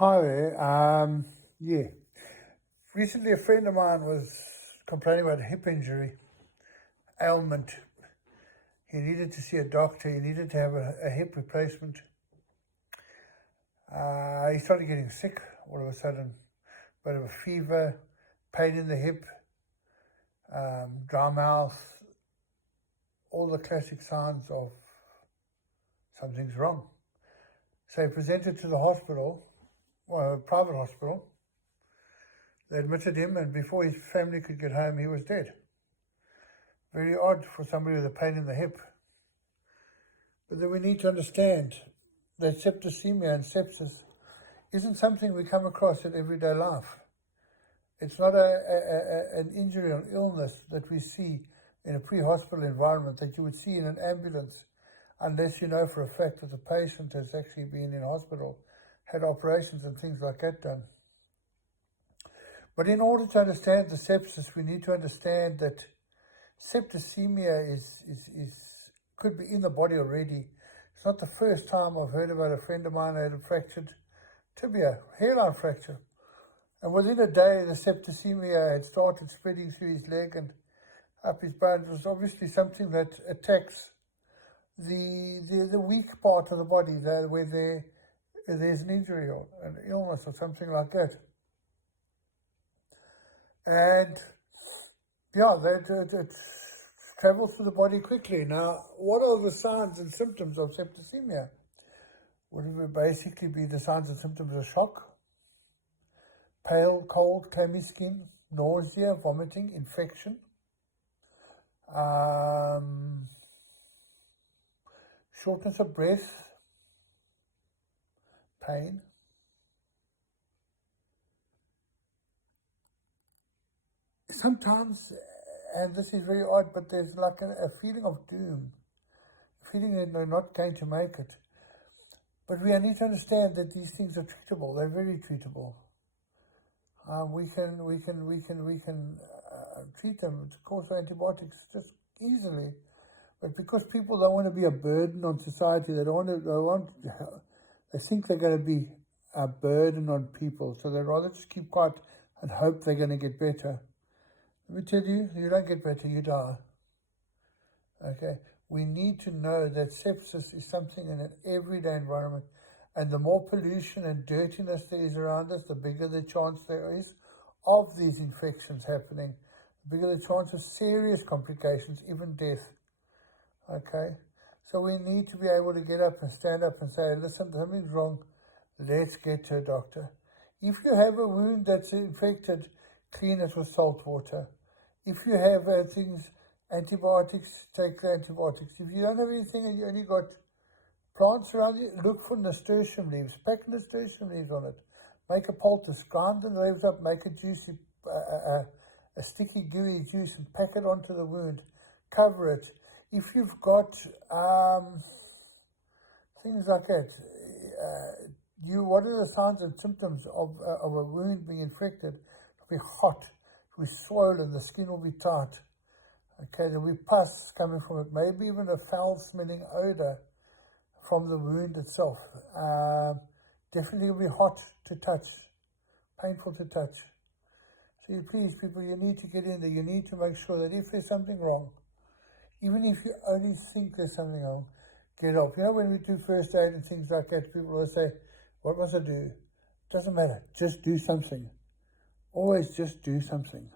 Hi there. Yeah. Recently, a friend of mine was complaining about a hip injury, ailment. He needed to see a doctor. He needed to have a hip replacement. He started getting sick all of a sudden. Bit of a fever, pain in the hip, dry mouth, all the classic signs of something's wrong. So he presented to the hospital, well, a private hospital. They admitted him, and before his family could get home, he was dead. Very odd for somebody with a pain in the hip. But then we need to understand that septicemia and sepsis isn't something we come across in everyday life. It's not an injury or illness that we see in a pre-hospital environment that you would see in an ambulance, unless you know for a fact that the patient has actually been in hospital, had operations and things like that done. But in order to understand the sepsis, we need to understand that septicemia could be in the body already. It's not the first time I've heard about a friend of mine who had a fractured tibia, hairline fracture. And within a day, the septicemia had started spreading through his leg and up his bone. It was obviously something that attacks the weak part of the body, where there's an injury or an illness or something like that. And yeah, it travels through the body quickly. Now, what are the signs and symptoms of septicemia? Would it basically be the signs and symptoms of shock? Pale, cold, clammy skin, nausea, vomiting, infection, shortness of breath, pain. Sometimes, and this is very odd, but there's like a feeling of doom, feeling that they're not going to make it. But we need to understand that these things are treatable. They're very treatable. We can treat them with the course of antibiotics just easily. But because people don't want to be a burden on society, they think they're going to be a burden on people, so they'd rather just keep quiet and hope they're going to get better. Let me tell you, you don't get better, you die. Okay? We need to know that sepsis is something in an everyday environment, and the more pollution and dirtiness there is around us, the bigger the chance there is of these infections happening, the bigger the chance of serious complications, even death. Okay? So we need to be able to get up and stand up and say, listen, something's wrong, let's get to a doctor. If you have a wound that's infected, clean it with salt water. If you have antibiotics, take the antibiotics. If you don't have anything and you only got plants around you, look for nasturtium leaves. Pack nasturtium leaves on it. Make a poultice, grind the leaves up, make a juicy, a sticky, gooey juice and pack it onto the wound. Cover it. If you've got things like that, what are the signs and symptoms of a wound being infected? It'll be hot, it'll be swollen, the skin will be tight. Okay, there'll be pus coming from it, maybe even a foul-smelling odor from the wound itself. Definitely will be hot to touch, painful to touch. So please, people, you need to get in there. You need to make sure that if there's something wrong, even if you only think there's something wrong, get help. You know, when we do first aid and things like that, people will say, what must I do? Doesn't matter. Just do something. Always just do something.